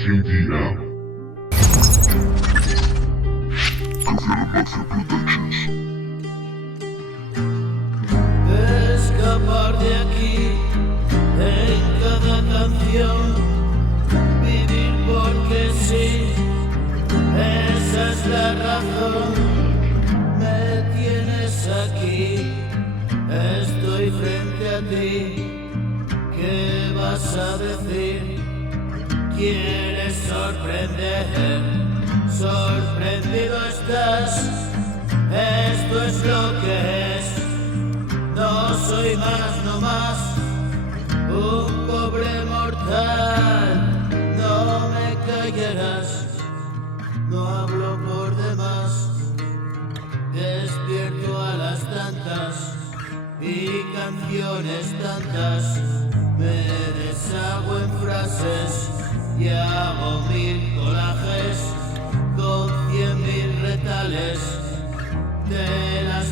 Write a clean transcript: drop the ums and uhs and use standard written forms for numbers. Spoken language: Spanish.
KDM. Coconut Mafia Productions. Escapar de aquí en cada canción, vivir porque sí, esa es la razón. Me tienes aquí, estoy frente a ti. ¿Qué vas a decir? ¿Quieres sorprender? Sorprendido estás, esto es lo que es. No soy más, no más, un pobre mortal. No me callarás, no hablo por demás. Despierto a las tantas y canciones tantas. Me deshago en frases y hago 1000 colajes con 100.000 retales de las